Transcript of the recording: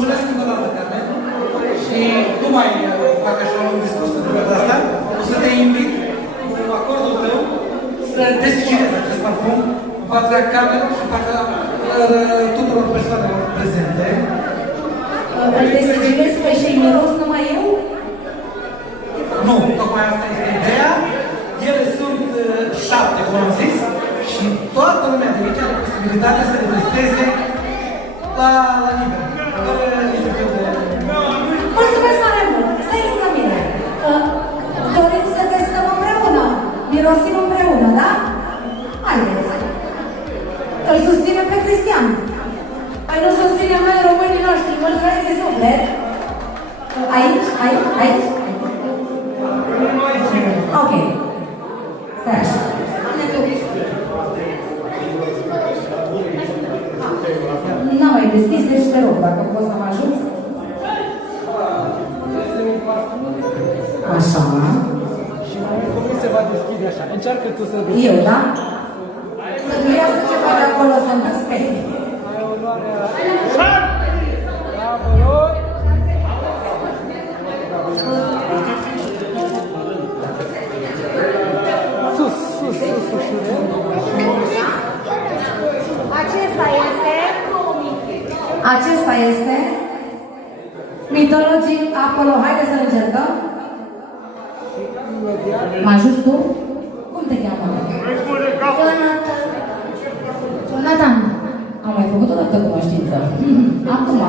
mulțumesc încă o dată, Carmen. Și nu mai fac așa un discurs de perioada asta. O să te invit cu acordul tău să descifrezi acest parfum în fața Carmen și în fața tuturor persoanelor prezente. Îl descifrez pe și miros numai eu? Nu, tocmai asta este ideea. Ele sunt 7, cum am zis, și toată lumea de aici are posibilitatea să le testeze la nivel. Fără niciun fel de... Mulțumesc tare mult! Stai lângă mine! Doriți să testăm împreună? Mirosim împreună, da? Haideți! Îl susținem pe Cristian! Păi nu susținem noi românii noștri, mulțumesc de suflet! Aici? Aici? Ok. Stai așa. N-am mai deschis, deci te rog, dacă poți să mă ajuți. Așa. Și cum se va deschide așa? Încearcă tu să deschizi. Eu, da? Să nu iasă ceva de acolo să-mi despete. Ai onoarea... Bravo, lor! Sus, ușurel. Acesta este Mythology Apollo. Haideți să încercăm. Mă ajuți tu? Cum te cheamă? Jonathan. Am mai făcut o dată cunoștință. Acum.